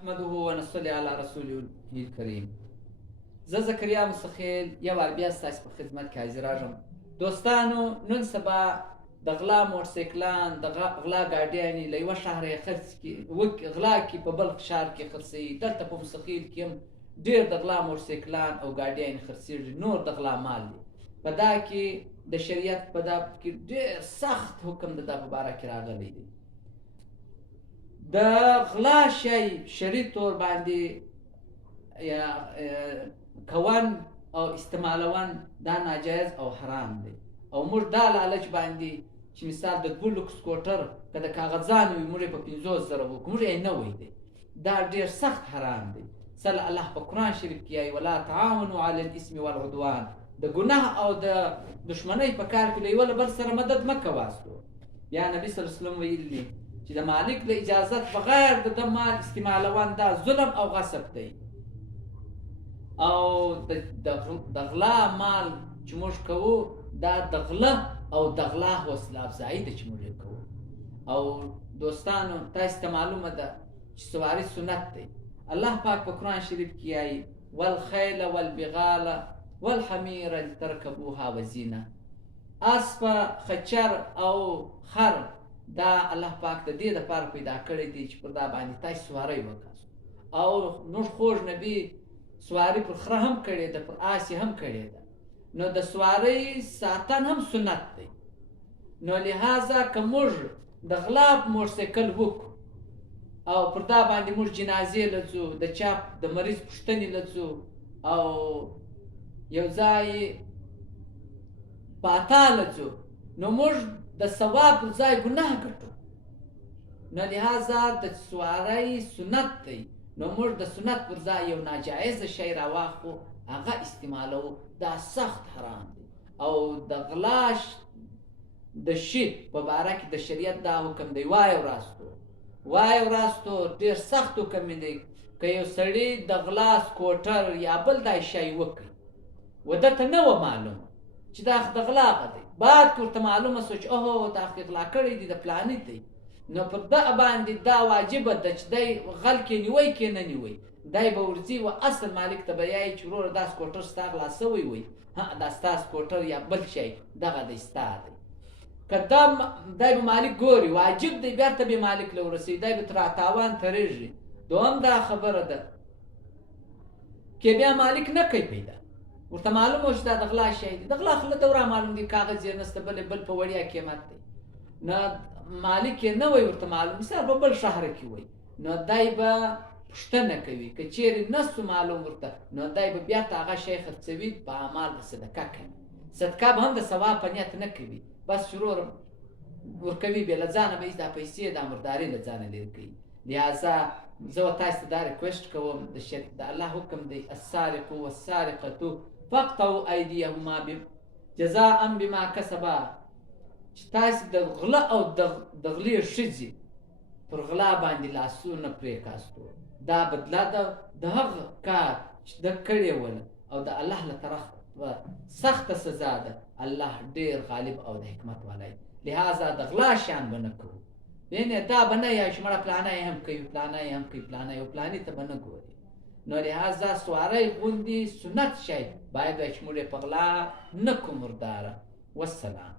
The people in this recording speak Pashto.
نحمده ونصلي على رسوله الکریم. زه زکریا مستخیل یو وار بیا ستاسو په خدمت کې حاضراږم. دوستانو، نن سبا د غلا موټرسایکلان، د غلا ګاډیانې له یوه شهره یې غلا کړي، په بل ښار کې خرڅوي. دلته په مستخیل کې هم ډېر د غلا موټرسایکلان او ګاډیانې خرڅېږي، نور د غلا مال دی. په دا کې د شریعت په دا کې ډېر سخت حکم د دا په باره کې راغلی دی. د غلا شی شرعي طور باندې کون او استعمالون دا ناجایز او حرام دی. او موږ دا لالچ باندې چې مثال د 2 لوکس سکوټر که د کاغذانو وي موږ یې په 50,000 وکړو، موږ یې نه وی دی. دا ډېر سخت حرام دی. صلی الله په قرآن شریف کې وایي ولا تعاونوا علی الاسم والعدوان، د ګناه او د دشمنۍ په کار کې له یو له بل سره مدد مه کواسو. بیا نبي صلی الله علیه وسلم ویلي دي چې د مالک له اجازت بغیر د ده مال استعمالول دا ظلم او غصب دی. او د غلا مال چې موږ کوو دا د غله او د غلا حوصله افزایي ده چې موږ یې کوو. او دوستانو، تاسو ته معلومه ده چې سواري سنت دی. الله پاک په قرآن شریف کې وایي والخیل والبغال والحمیر لترکبوها وزینه. اسپه، خچر او خر دا الله پاک د دې دپاره پیدا کړی دی چې پر دا باندې تاسو سواری وکړئ. او موږ خوږ نبي سواری پر خره هم کړې ده، پر آس یې هم کړې ده. نو د سواری ساتن هم سنت دی. نو لہذا که موږ د غلا موټرسایکل وکړو او پر دا باندې موږ جنازې لڅو، د چا د مریض پوښتنې لڅو، او یو ځای پاتا لڅو، نو موږ د ثواب پر ځای ګناه ګټو. نو لہذا د سواری سنت دی. نو موږ د سنت پر ځای یو ناجایزه شی راواخلو، هغه استعمالو، دا سخت حرام دی. او د غلا د شي په باره کې د شریعت دا حکم دی وایو راستو ډېر سخت حکم دی. که یو سړي د غلا سکوټر یا بل دا شی وکړي، و ده ته نه وه معلومه چې دا د غلا دی، بعد که ورته معلومه سو چې اوهو دا خو غلا کړی دی د فلاني دی، نو پر ده باندې دا واجبه ده چې دی غل کې نیوی کې نه نیوی. دی به ورځي و اصل مالک ته به یایي چې وروره دا سکوټر ستا غلا سوی وی، دا ستا سکوټر یا بل شی دغه دی ستا دی. که دا دی به مالک ګوري، واجب دی بیرته به مالک له ورسوي، دی به تر تاوان ترېږي. دوهم دا خبره ده که بیا مالک نه کوي پیدا، ورته معلومه و چې دا د غلا شی دی، د غلا خو له ته ورامعلوم دی، کاغذ یې نسته، بل په وړیا قیمت دی. نو مالک یې نه وی ورته معلوم، مثال په بل شهر کې وی، نو دی به پوښتنه کوي. که چیرې نسو معلوم ورته، نو دی به بیا ته هغه شی خرڅوي، په اعمال د صدقه کوي. صدقه به هم د ثواب په نیت نه کوي، بس شروع ورکوي، بې له ځانه به هېڅ دا پیسې د مرداري له ځانه لرې کوي. لہذا زه تاسو ته دا ریکویسټ کوم، د الله حکم دی السارق والسارقة فاقطعوا ایدیهما جزاء بما کسبا، چې تاسو د غله او د غلې ښځې پر غلا باندې لاسونه پرې کاستو، دا بدله ده د هغه کار چې ده کړې وله، او د الله له طرفه سخته سزا ده. الله ډېر غالب او د حکمت والی. لہذا د غلا شیان به نه کوو. بینې دا به نه یایي چې مړه پلانی یې هم کوي، پلانی یې هم کوي، پلانی او پلاني ته به نه ګوري. نو لہذا سواری غوندې سنت شی باید وایي چې موږ یې په غلا نه کړو مرداره. والسلام.